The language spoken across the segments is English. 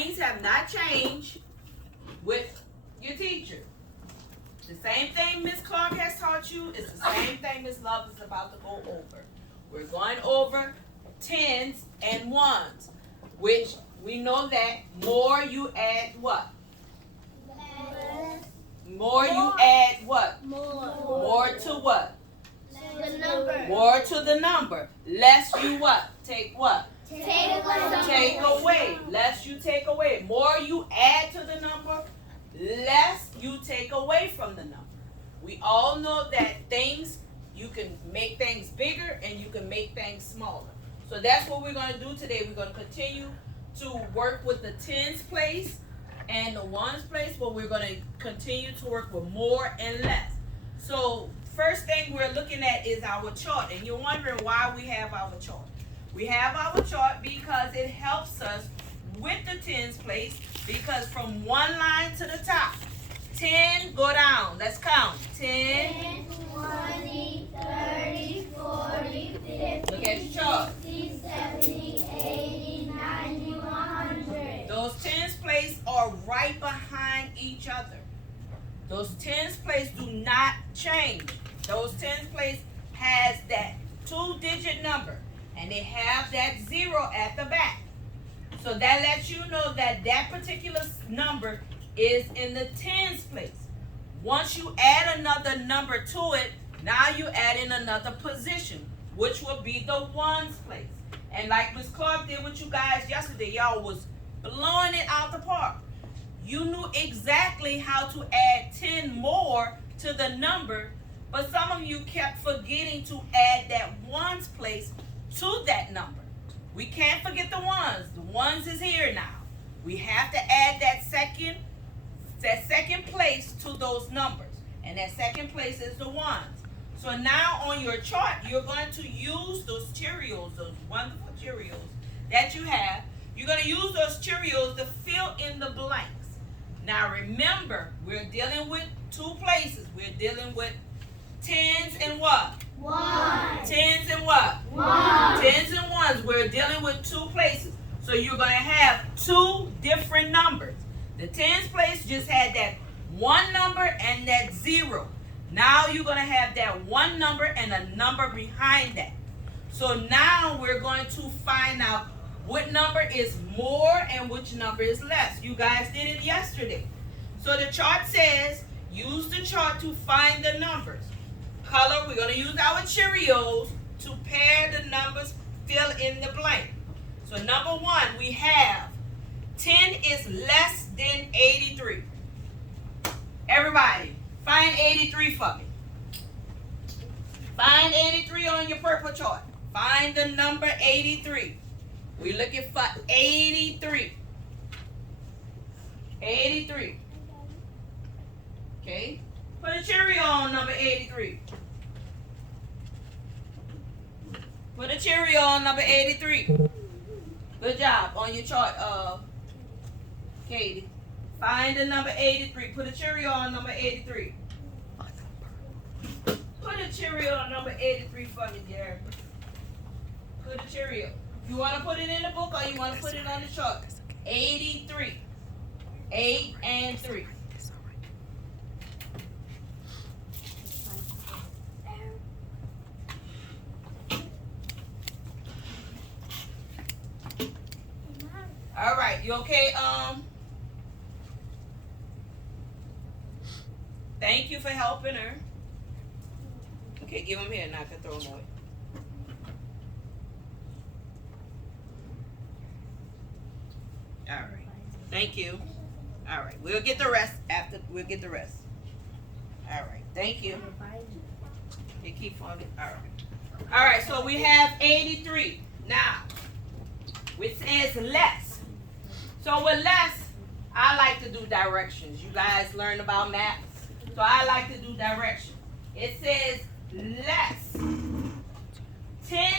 things have not changed with your teacher. The same thing Miss Clark has taught you is the same thing Miss Love is about to go over. We're going over tens and ones, which we know that more you add what? More you add what? More to what? The number. More to the number. Less you what? Take what? Take away. Less you take away. More you add to the number, less you take away from the number. We all know that things, you can make things bigger and you can make things smaller. So that's what we're going to do today. We're going to continue to work with the tens place and the ones place, but we're going to continue to work with more and less. So first thing we're looking at is our chart, and you're wondering why we have our chart. We have our chart because it helps us with the tens place, because from one line to the top, 10 go down. Let's count. 10, 20, 30, 40, 50, look at your chart. 60, 70, 80, 90, 100. Those tens place are right behind each other. Those tens place do not change. Those tens place has that 2-digit number, and they have that 0 at the back. So that lets you know that that particular number is in the tens place. Once you add another number to it, now you add in another position, which will be the ones place. And like Miss Clark did with you guys yesterday, y'all was blowing it out the park. You knew exactly how to add 10 more to the number, but some of you kept forgetting to add that ones place to that number. We can't forget the ones. The ones is here now. We have to add that second place to those numbers. And that second place is the ones. So now on your chart, you're going to use those Cheerios, those wonderful Cheerios that you have. You're going to use those Cheerios to fill in the blanks. Now remember, we're dealing with two places. We're dealing with tens and what? One. Tens and what? One. Tens and ones. We're dealing with two places. So you're going to have two different numbers. The tens place just had that one number and that 0. Now you're going to have that one number and a number behind that. So now we're going to find out what number is more and which number is less. You guys did it yesterday. So the chart says, use the chart to find the numbers. Color, we're going to use our Cheerios to pair the numbers, fill in the blank. So number 1, we have 10 is less than 83. Everybody, find 83 for me. Find 83 on your purple chart. Find the number 83. We're looking for 83. 83. Okay? Put a Cheerio on number 83. Put a Cheerio on number 83. Good job on your chart, Katie. Find the number 83. Put a Cheerio on number 83. Put a Cheerio on number 83 for me, Gary. Put a Cheerio. You want to put it in the book or you want to put it on the chart? 83. 8 and 3. All right, you okay? Thank you for helping her. Okay, give them here and I can throw them away. All right. Thank you. All right. We'll get the rest after. We'll get the rest. All right. Thank you. You keep on it. All right. All right. So we have 83 now, which says less. So with less, I like to do directions. You guys learn about maps, so I like to do directions. It says less. 10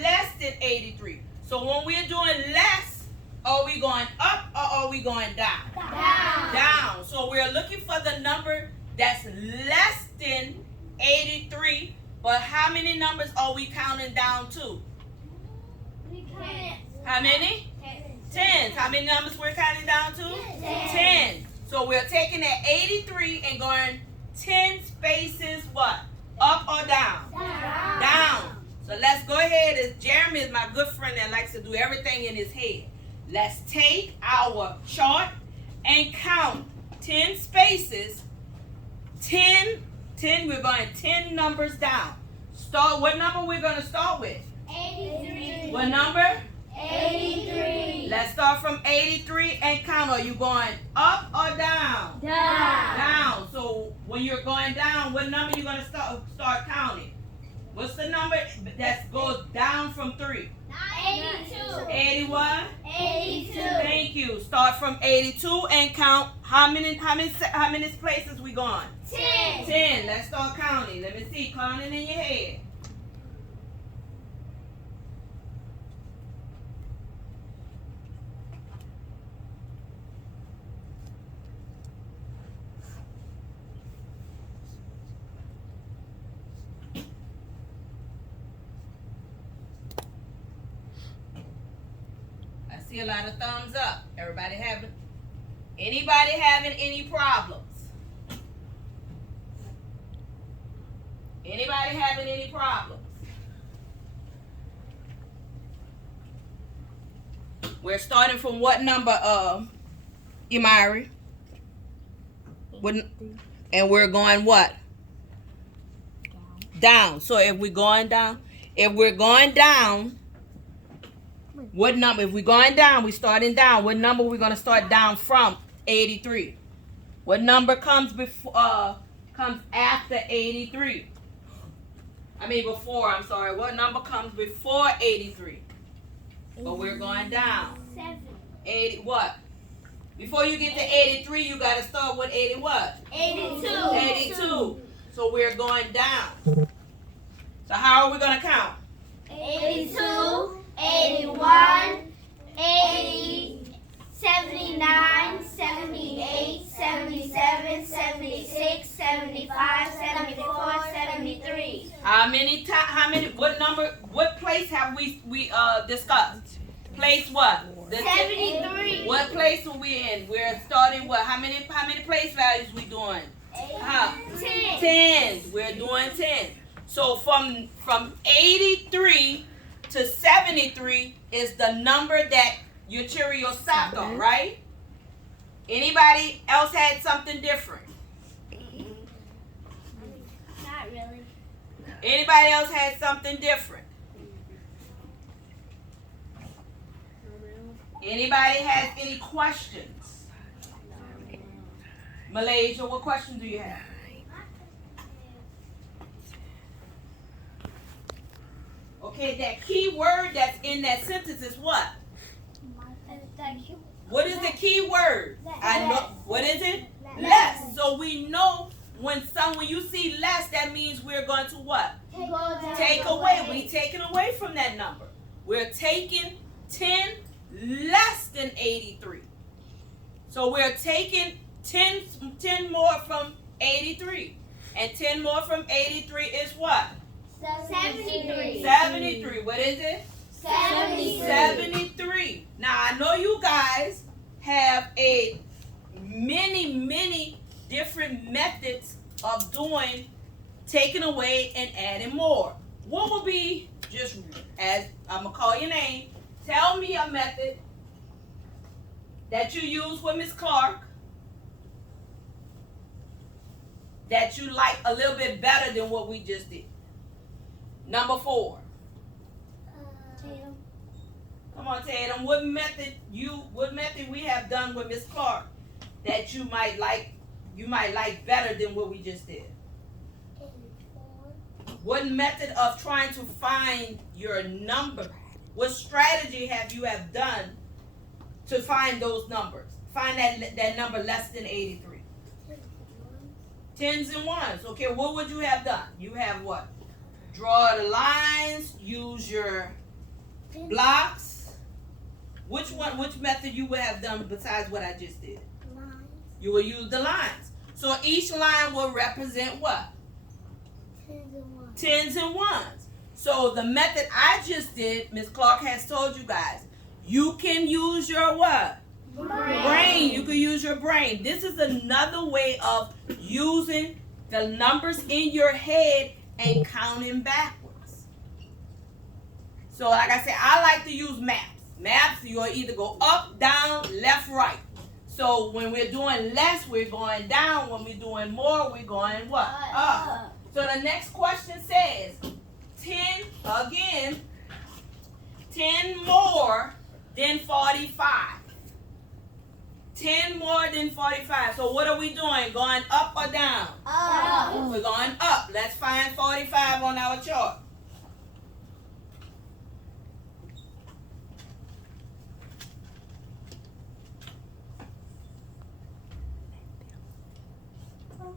less than 83. So when we're doing less, are we going up or are we going down? Down. Down. So we're looking for the number that's less than 83. But how many numbers are we counting down to? We can't. How many? Tens. How many numbers we're counting down to? 10. So we're taking that 83 and going 10 spaces what? Up or down? Down. So let's go ahead. As Jeremy is my good friend that likes to do everything in his head. Let's take our chart and count 10 spaces. 10, we're going 10 numbers down. Start, what number we're going to start with? 83. What number? 83. Let's start from 83 and count. Are you going up or down? Down. So when you're going down, what number you going to start counting? What's the number that goes down from 3? 82. 81? 82. Thank you. Start from 82 and count how many places we going? 10. 10. Let's start counting. Let me see. Counting in your head. I see a lot of thumbs up. Anybody having any problems? Anybody having any problems? We're starting from what number, Imari? And we're going what? Down. So if we're going down, what number? If we're going down, we're starting down. What number we're gonna start down from? 83. What number comes before? Comes after 83? Before. I'm sorry. What number comes before 83? But we're going down. 7. 80. What? Before you get to 83, you gotta start with 80. What? 82. 82. So we're going down. So how are we gonna count? 82. 81, 80, 79, 78, 77, 76, 75, 74, 73. What place have we discussed? Place what? 73. What place are we in? We're starting what? How many place values we doing? 10. 10. We're doing 10. So from 83 to 73 is the number that your Cheerio stopped on, right? Anybody else had something different? Not really. Anybody else had something different? Anybody has any questions? Malaysia, what questions do you have? Okay, that key word that's in that sentence is what? What is the key word? I know. What is it? Less. So we know when you see less, that means we're going to what? Take away. We taking away from that number. We're taking 10 less than 83. So we're taking 10 more from 83. And 10 more from 83 is what? 73. 73. What is it? 73. Now I know you guys have many different methods of taking away and adding more. What would be, just as I'm gonna call your name, tell me a method that you use with Miss Clark that you like a little bit better than what we just did. Number 4. Come on, Tatum. What method we have done with Miss Clark that you might like better than what we just did? What method of trying to find your number? What strategy have you done to find those numbers? Find that number less than 83. Tens and ones. Okay, what would you have done? You have what? Draw the lines, use your blocks. Which method you would have done besides what I just did? Lines. You will use the lines. So each line will represent what? Tens and ones. So the method I just did, Miss Clark has told you guys, you can use your what? Brain. You can use your brain. This is another way of using the numbers in your head and counting backwards. So like I said, I like to use maps. Maps, you'll either go up, down, left, right. So when we're doing less, we're going down. When we're doing more, we're going what? Up. So the next question says, 10, again, 10 more than 45. 10 more than 45. So what are we doing? Going up or down? Up. We're going up. Let's find 45 on our chart.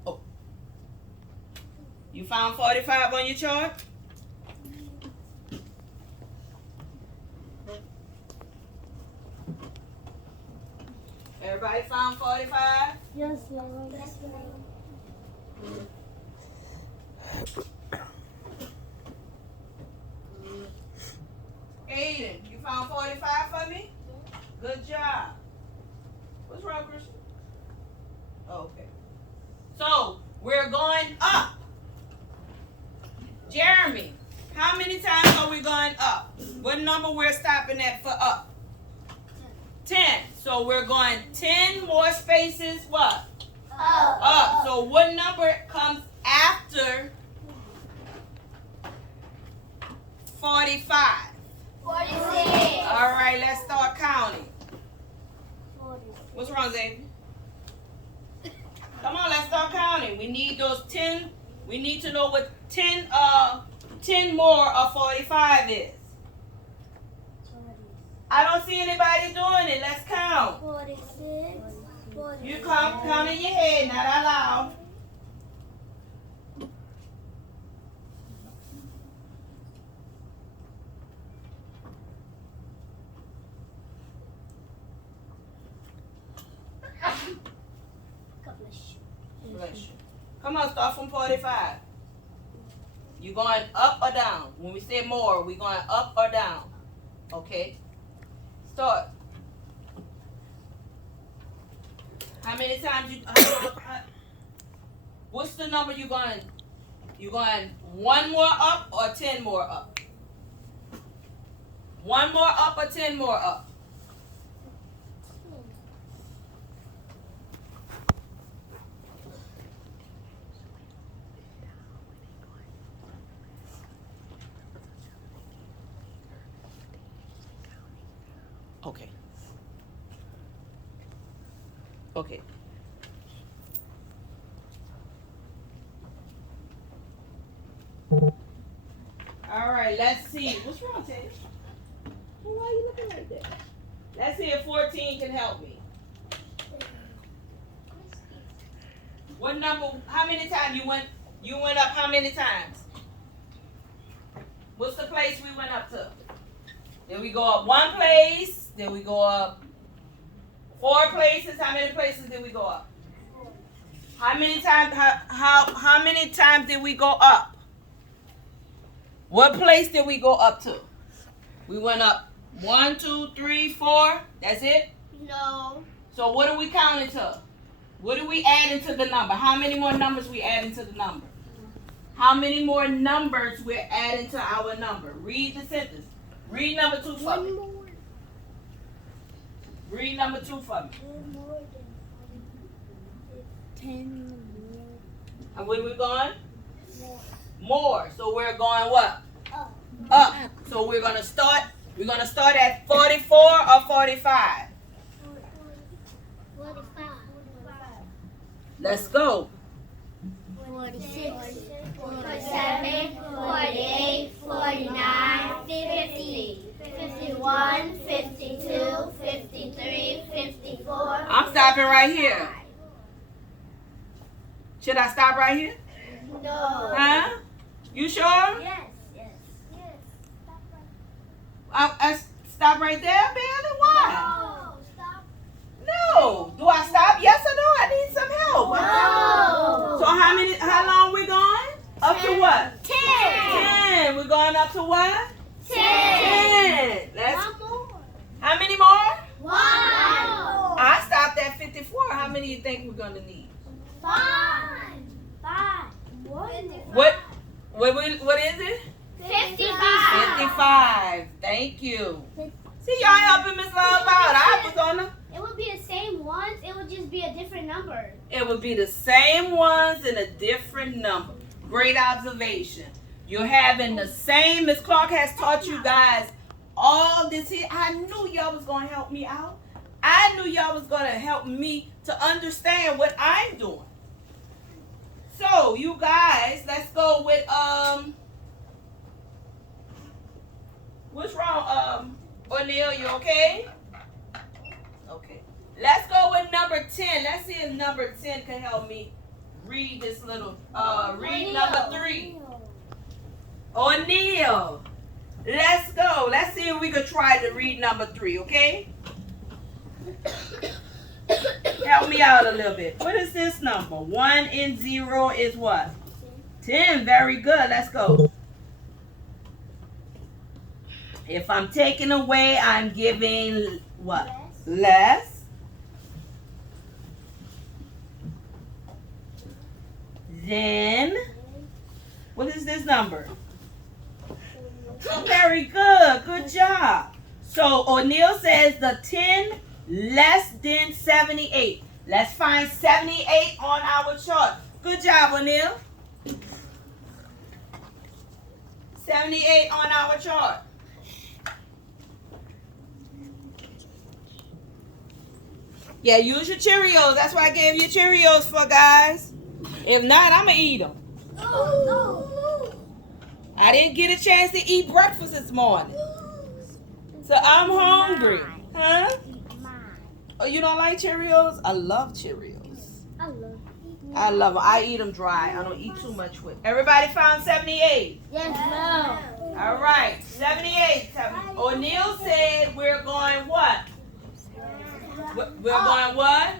Oh. You found 45 on your chart? Everybody found 45? Yes, ma'am. Yes, ma'am. Aiden, you found 45 for me? Good job. What's wrong, Christian? Okay. So, we're going up. Jeremy, how many times are we going up? What number we're stopping at for up? 10. So we're going 10 more spaces, what? Up. So what number comes after 45? 46. All right, let's start counting. 46. What's wrong, Xavier? Come on, let's start counting. We need those 10. We need to know what 10 more of 45 is. I don't see anybody doing it. Let's count. 46. You count in your head, not out loud. Bless you. Come on, start from 45. You going up or down? When we say more, we going up or down. Okay? Start. How many times you? What's the number you going? You going 1 more up or 10 more up? 1 more up or 10 more up? Okay. Okay. All right, let's see. What's wrong, Teddy? Well, why are you looking like that? Let's see if 14 can help me. What number, how many times you went up how many times? What's the place we went up to? Then we go up 1 place, then we go up 4 places. How many places did we go up? How many times how many times did we go up? What place did we go up to? We went up 1, 2, 3, 4. That's it? No. So what are we counting to? What are we adding to the number? How many more numbers we adding to the number? How many more numbers we're adding to our number? Read the sentence. Read number 2 for me. More. Read number 2 for me. More than 10 more. And where we going? More. So we're going what? Up. Up. So we're gonna start at 44 or 45. 45. Let's go. 46. 47. 48. 49. 50. 51. 52. 53. 54. I'm stopping right here. Should I stop right here? No. Huh? You sure? Yes. Yes. Yes. I stop right there, Bailey? Why? No. Stop. No. Do I stop? Yes or no? I need some help. No. So how long we going? Up to what? 10. 10. We're going up to what? 10. 10. Let's. One more. How How many you think we're gonna need? 5. What is it? 55. 55. Thank you. See, y'all helping Miss Love out. I was on the. It would be the same ones. It would just be a different number. It would be the same ones in a different number. Great observation. You're having the same. Miss Clark has taught you guys all this here. I knew y'all was gonna help me out. I knew y'all was gonna help me to understand what I'm doing. So you guys, let's go with what's wrong? O'Neal, you okay? Okay. Let's go with number 10. Let's see if number 10 can help me read this little read number 3. O'Neal. Let's go. Let's see if we can try to read number 3, okay? Help me out a little bit. What is this number? 1 and 0 is what? 10. Very good. Let's go. If I'm taking away, I'm giving what? Less. Then, what is this number? Very good. Good job. So, O'Neal says the 10 less than 78. Let's find 78 on our chart. Good job, O'Neal. 78 on our chart. Yeah, use your Cheerios. That's what I gave you Cheerios for, guys. If not, I'm going to eat them. I didn't get a chance to eat breakfast this morning. So I'm hungry. Huh? Oh, you don't like Cheerios? I love Cheerios. I love them. I eat them dry. I don't eat too much with. Everybody found 78? Yes, ma'am. All right. 78. O'Neal said we're going what? We're going what?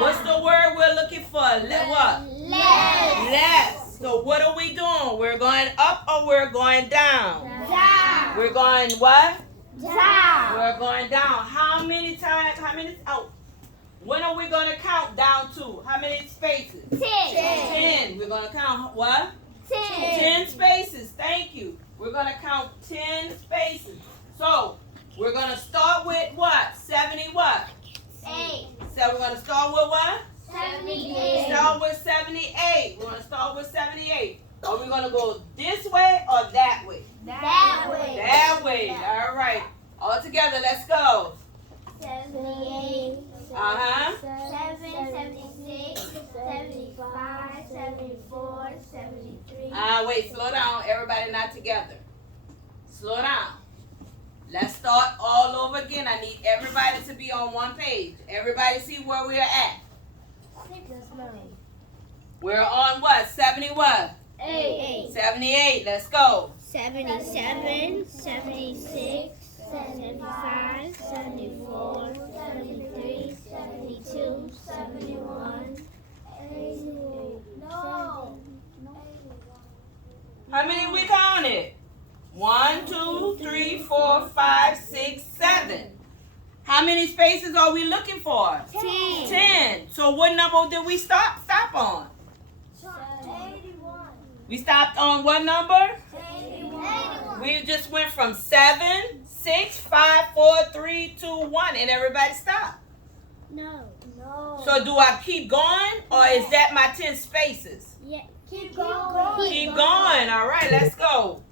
What's the word we're looking for? What? Less. So what are we doing? We're going up or we're going down? Down. We're going what? Down. We're going down. How many times? How many? Oh, when are we going to count down to? How many spaces? 10. We're going to count what? 10 spaces. Thank you. We're going to count 10 spaces. So we're going to start with what? 70 what? 8. So we're going to start with what? 78. Start with 78. We're going to start with 78. Are we going to go this way or that way? That way. That way. All right. All together, let's go. 78. 7, 76, 75, 74, 73. Wait, slow down. Everybody not together. Slow down. Let's start all over again. I need everybody to be on one page. Everybody see where we are at. We're on what? 70 what? 8. 78. Let's go. 77, 76, 75, 74, 73, 72, 71, 82. No. How many we counted? 1, 2, 3, 4, 5, 6, 7. How many spaces are we looking for? 10. 10. So what number did we stop on? 81. We stopped on what number? 81. We just went from 7, 6, 5, 4, 3, 2, 1, and everybody stopped. No. So do I keep going, or is that my 10 spaces? Yeah. Keep going. Keep going. All right, let's go.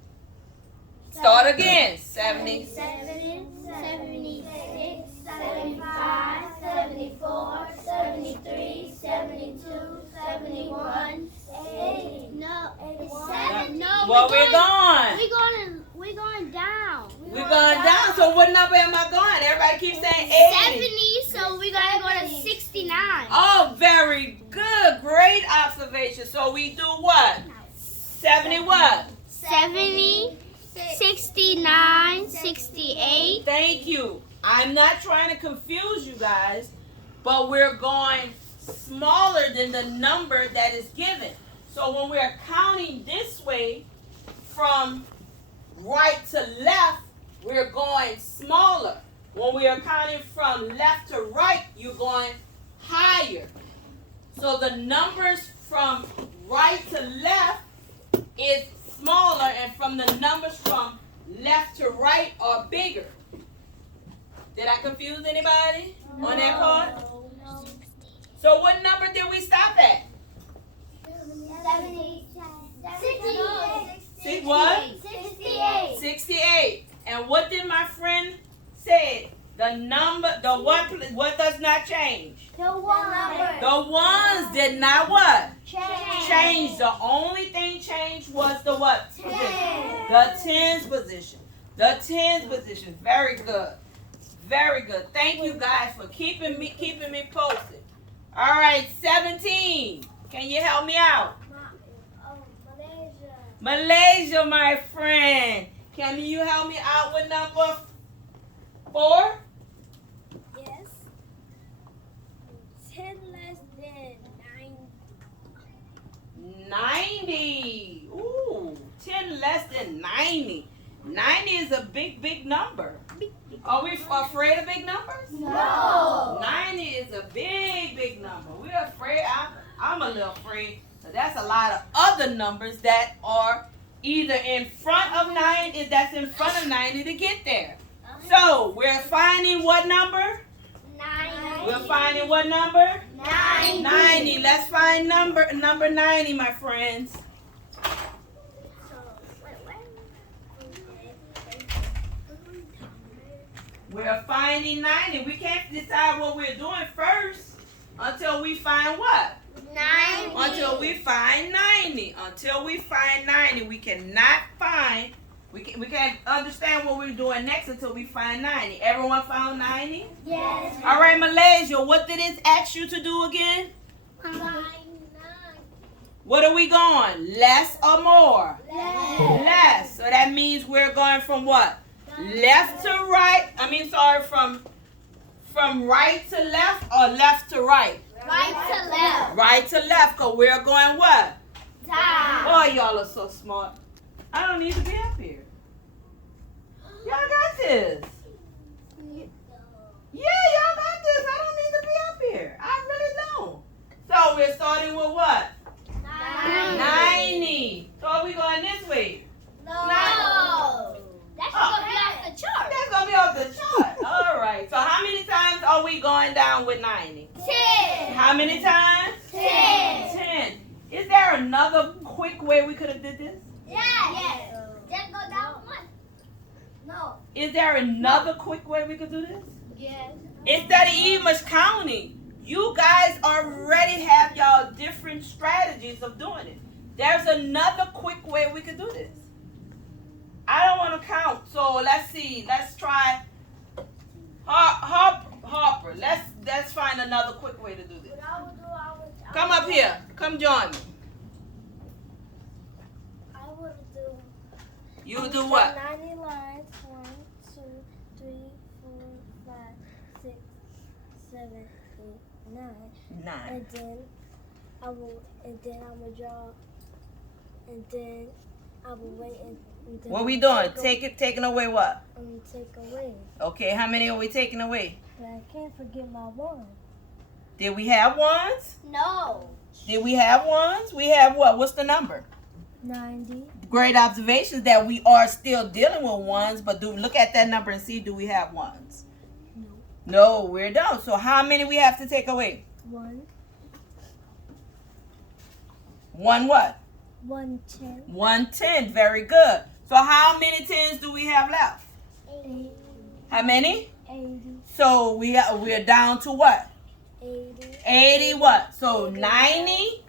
Start again. 70. 77, 76, 75, 74, 73, 72, 71, 80. No, it's 7. No, Well, we're going. We're going down. We're going down. So what number am I going? Everybody keeps saying 80. 70, so we're going to go to 69. Oh, very good. Great observation. So we do what? 70 what? 70, 69, 68. Thank you. I'm not trying to confuse you guys, but we're going smaller than the number that is given. So when we're counting this way from right to left, we're going smaller. When we are counting from left to right, you're going higher. So the numbers from right to left is smaller, and from the numbers from left to right are bigger. Did I confuse anybody on that part? No. So what number did we stop at? 68. What? 68. 68. And what did my friend say? The number, the what does not change? The one. The ones did not what? Change. Change. The only thing changed was the what? Ten. The tens position. The tens position. Very good. Very good. Thank you guys for keeping me posted. All right, 17. Can you help me out? Malaysia, my friend. Can you help me out with number 4? Yes. 10 less than 90. Ooh, 10 less than 90. 90 is a big number. Are we afraid of big numbers? No. 90 is a big number. We're afraid. I'm a little afraid. So that's a lot of other numbers that are either in front of 90, that's in front of 90 to get there. So we're finding what number? 90. We're finding what number? 90. 90. Let's find number 90, my friends. We're finding 90. We can't decide what we're doing first until we find what? 90. Until we find 90. Until we find 90. We cannot find, we can't understand what we're doing next until we find 90. Everyone found 90? Yes. All right, Malaysia, what did it ask you to do again? What are we going? Less or more? Less. So that means we're going from what? Left to right. From right to left or left to right? Right to left. Right to left, because we're going what? Down. Oh, y'all are so smart. I don't need to be up here. Y'all got this. Yeah, y'all got this. I don't need to be up here. I really don't. So we're starting with what? 90. So are we going this way? No. That's Oh. gonna be off the chart. That's going to be off the chart. All right. So how many times are we going down with 90? 10. How many times? 10. 10. Is there another quick way we could have did this? Yes. Just go down one. No. Is there another quick way we could do this? Yes. Instead of even much counting, you guys already have y'all different strategies of doing it. There's another quick way we could do this. I don't want to count, so let's see. Let's try Harper. Let's find another quick way to do this. Come up here. Come join me. I would do. You do what? 90 lines. 1, 2, 3, 4, 5, 6, 7, 8, 9. 9. And then I will draw. And then I will wait and then What we doing? Taking away what? take away. Okay, how many are we taking away? But I can't forget my one. Did we have ones? No. Did we have ones? We have what? What's the number? 90. Great observations that we are still dealing with ones, but look at that number and see, do we have ones? No, we don't. So how many we have to take away? 1. One what? 110. 110. Very good. So how many tens do we have left? 80. How many? 80. So we're down to what? 80. 80 what? So 90.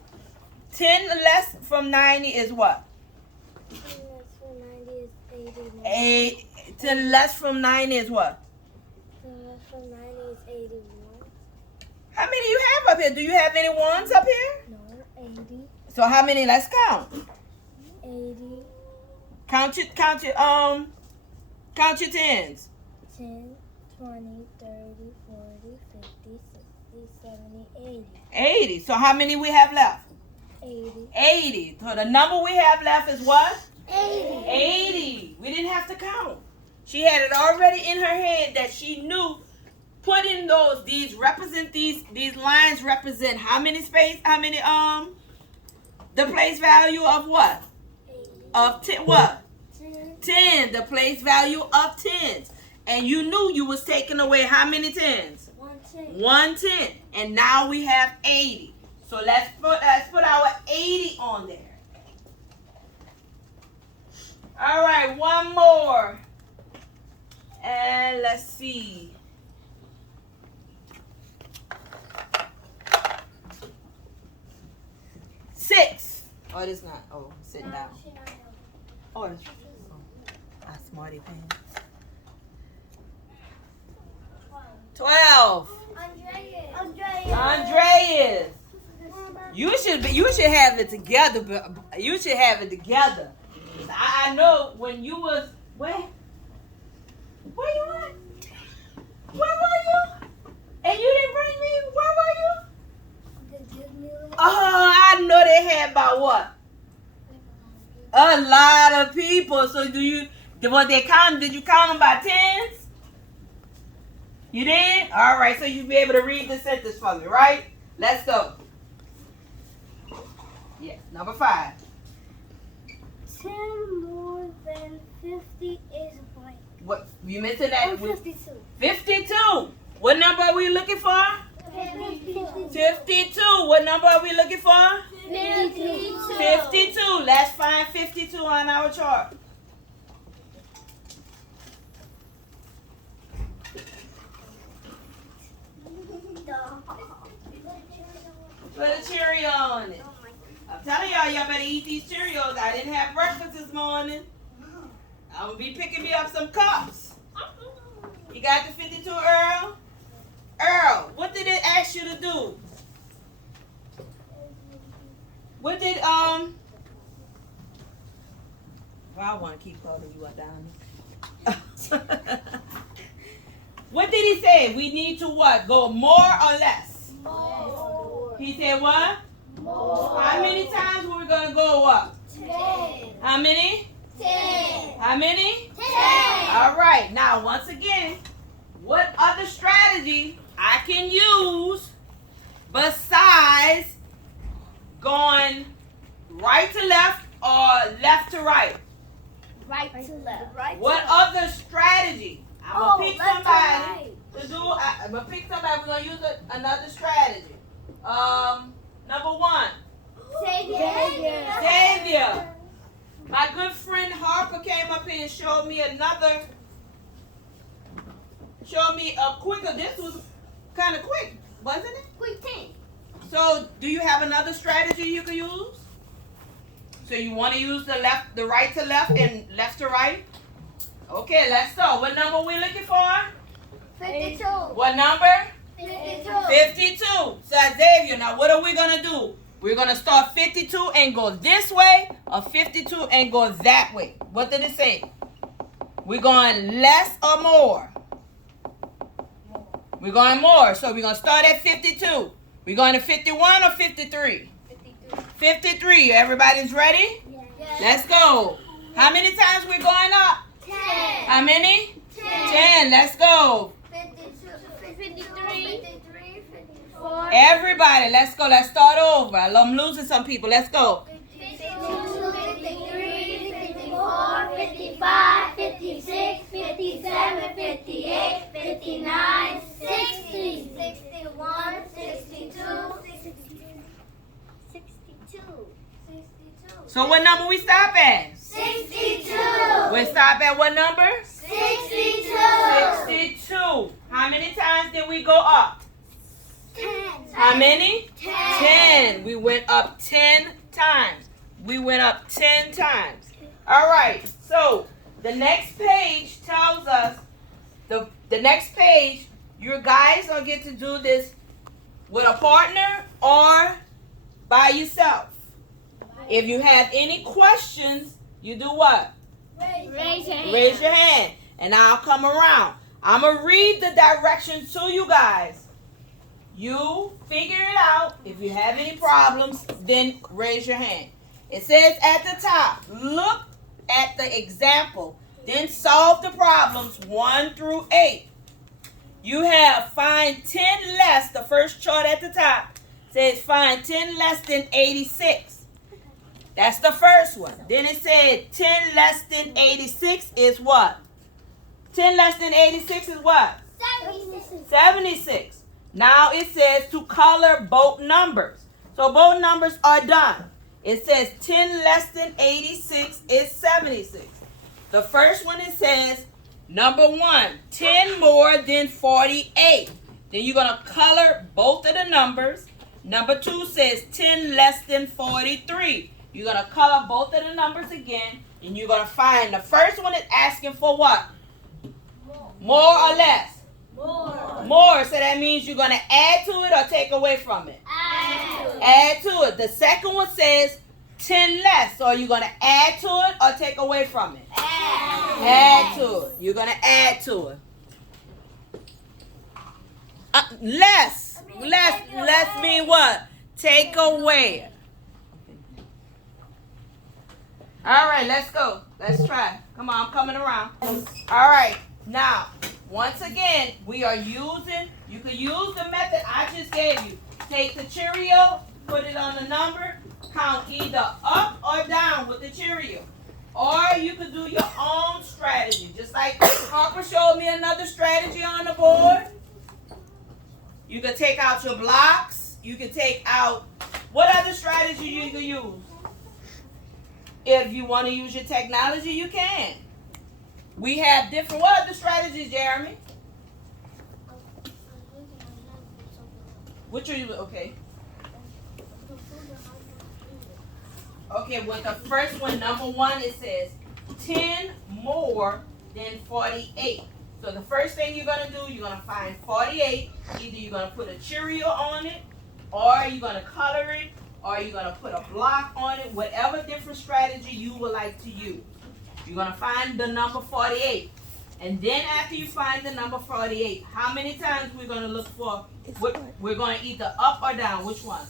10 less from 90 is what? 10 less from 90 is 81. 10 less from 90 is what? 10 less from 90 is 81. How many you have up here? Do you have any ones up here? No, 80. So how many? Let's count. 80. Count your tens. 10, 20, 30, 40, 50, 60, 70, 80. 80. So how many we have left? 80. 80. So the number we have left is what? 80. 80. We didn't have to count. She had it already in her head that she knew put in these lines represent how many the place value of what? Of 10, what? 10, the place value of tens. And you knew you was taking away how many tens? 1 10. And now we have 80. So let's put our 80 on there. All right, one more. And let's see. Six. Oh, it is not. Oh, sitting down. Oh, it's smarty pants. 12. Andreas. You should have it together. But you should have it together. I know when you was where you at? Where were you? And you didn't bring me. Where were you? Oh, I know they had about what? A lot of people. So did you count them by tens? You did? All right, so you'll be able to read the sentence for me, right? Let's go. Yeah, number 5. 10 more than 50 is blank. What? You mentioned that? 52. 52. What number are we looking for? 52. 52. What number are we looking for? 52. 52. Let's find 52 on our chart. Put a Cheerio on it. I'm telling y'all better eat these Cheerios. I didn't have breakfast this morning. I'm going to be picking me up some cups. You got the 52, Earl? Earl, what did it ask you to do? What did, well, I want to keep calling you up down. What did he say? We need to what? Go more or less? More. He said what? More. How many times we're going to go up? 10. How many? 10. How many? 10. All right. Now, once again, what other strategy I can use besides going right to left or left to right? Right to left. Right What to left. other strategy? I'm going to pick left to somebody right. to do. I'm going to pick somebody. We're going to use another strategy. Number 1. Xavier. My good friend Harper came up here and showed me a quicker. This was kind of quick, wasn't it? Quick 10. So, do you have another strategy you could use? So you want to use the right to left and left to right? Okay, let's go. What number are we looking for? 52. What number? 52. 52. So Xavier, now what are we going to do? We're going to start 52 and go this way, or 52 and go that way. What did it say? We're going less or more? We're going more. So we're going to start at 52. We're going to 51 or 53? 53. Everybody's ready? Yes. Let's go. How many times we're going up? 10. How many? 10. 10. Let's go. 52. 53. 54. Everybody, let's go. Let's start over. I'm losing some people. Let's go. 52, 53, 54, 55, 56, 57, 58, 59, 60, 61, 62, 62. So what number we stop at? 62. We stop at what number? 62. 62. How many times did we go up? 10. How many? 10. 10. We went up 10 times. We went up 10 times. All right. So the next page tells us, the next page, you guys are get to do this with a partner or by yourself. If you have any questions, you do what? Raise your hand. Raise your hand, and I'll come around. I'm going to read the directions to you guys. You figure it out. If you have any problems, then raise your hand. It says at the top, look at the example, then solve the problems 1 through 8. you have find 10 less. The first chart at the top says find 10 less than 86. That's the first one. Then it said 10 less than 86 is what? 10 less than 86 is what? 76. Now it says to color both numbers. So both numbers are done. It says 10 less than 86 is 76. The first one, it says, number 1, 10 more than 48. Then you're going to color both of the numbers. Number 2 says 10 less than 43. You're going to color both of the numbers again. And you're going to find the first one is asking for what? More or less? More. So that means you're going to add to it or take away from it? Add to it. The second one says 10 less. So are you going to add to it or take away from it? Add to it. You're going to add to it. Less. Less mean what? Take away. All right, let's go. Let's try. Come on, I'm coming around. All right. Now, once again, we are using, you can use the method I just gave you. Take the Cheerio, put it on the number, count either up or down with the Cheerio. Or you could do your own strategy. Just like Harper showed me another strategy on the board. You can take out your blocks. You can take out, what other strategy you can use? If you want to use your technology, you can. We have different, what other strategies, Jeremy? Which are you, okay. Okay, with the first one, number 1, it says 10 more than 48. So the first thing you're going to do, you're going to find 48. Either you're going to put a Cheerio on it, or you're going to color it, or you're going to put a block on it, whatever different strategy you would like to use. You're going to find the number 48. And then after you find the number 48, how many times we're going to look for? We're going to either up or down. Which one?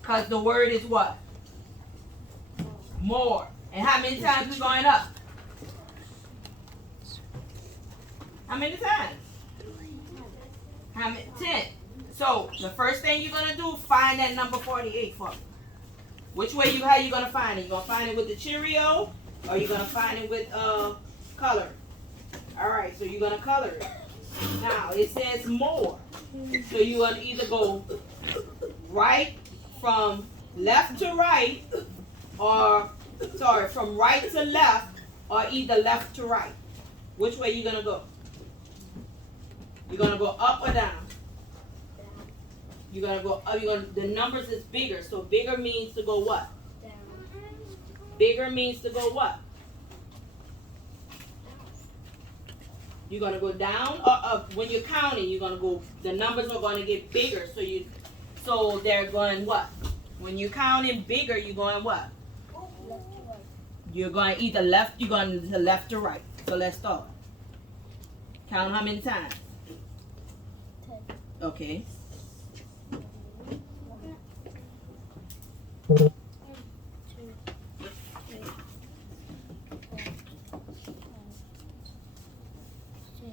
Because the word is what? More. And how many times we're going up? How many times? How many? 10. So the first thing you're going to do, find that number 48 for me. Which way how you going to find it? You going to find it with the Cheerio, or you going to find it with color? All right, so you're going to color it. Now, it says more. So you're going to either go right from left to right, or, sorry, from right to left, or either left to right. Which way you going to go? You're going to go up or down? You're going to go up. The numbers is bigger. So bigger means to go what? Down. Bigger means to go what? You're going to go down or up. When you're counting, you're going to go, the numbers are going to get bigger. So they're going what? When you're counting bigger, you're going what? Left to right. You're going either left, you're going to left or right. So let's start. Count how many times? 10. Okay. 1, 2, 3, 4, 5, 6,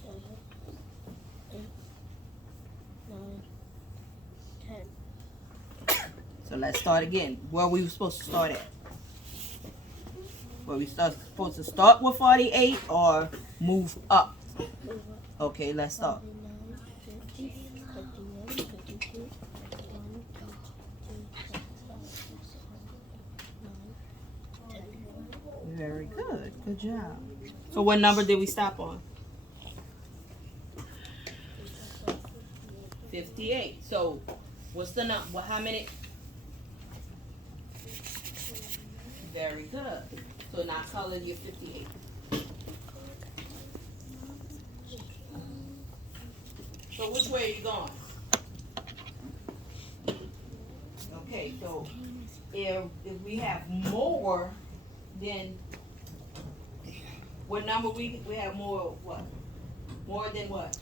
7, 8, 9, 10. So let's start again. Where we were supposed to start at? Where we supposed to start with 48 or move up? Move up. Okay, let's start. 49, 50, 51, 52, 51, 52, 53, 54, 10. Very good. Good job. So what number did we stop on? 58. So what's the number? Well, how many? Very good. So now color your 58. So which way are you going? Okay, so if we have more, then what number we have more what? More than what?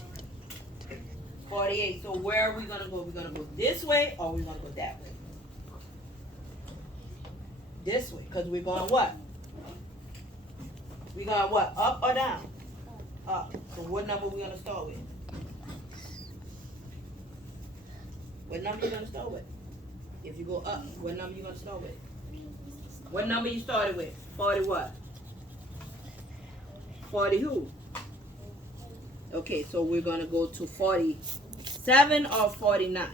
48. So where are we gonna go? We're gonna go this way or we're gonna go that way? This way, because we're going what? We going what? Up or down? up. So what number we gonna start with? What number you gonna start with? If you go up, what number you gonna start with? What number you started with? 40 what? 40 who? Okay, so we're gonna go to 47 or 49.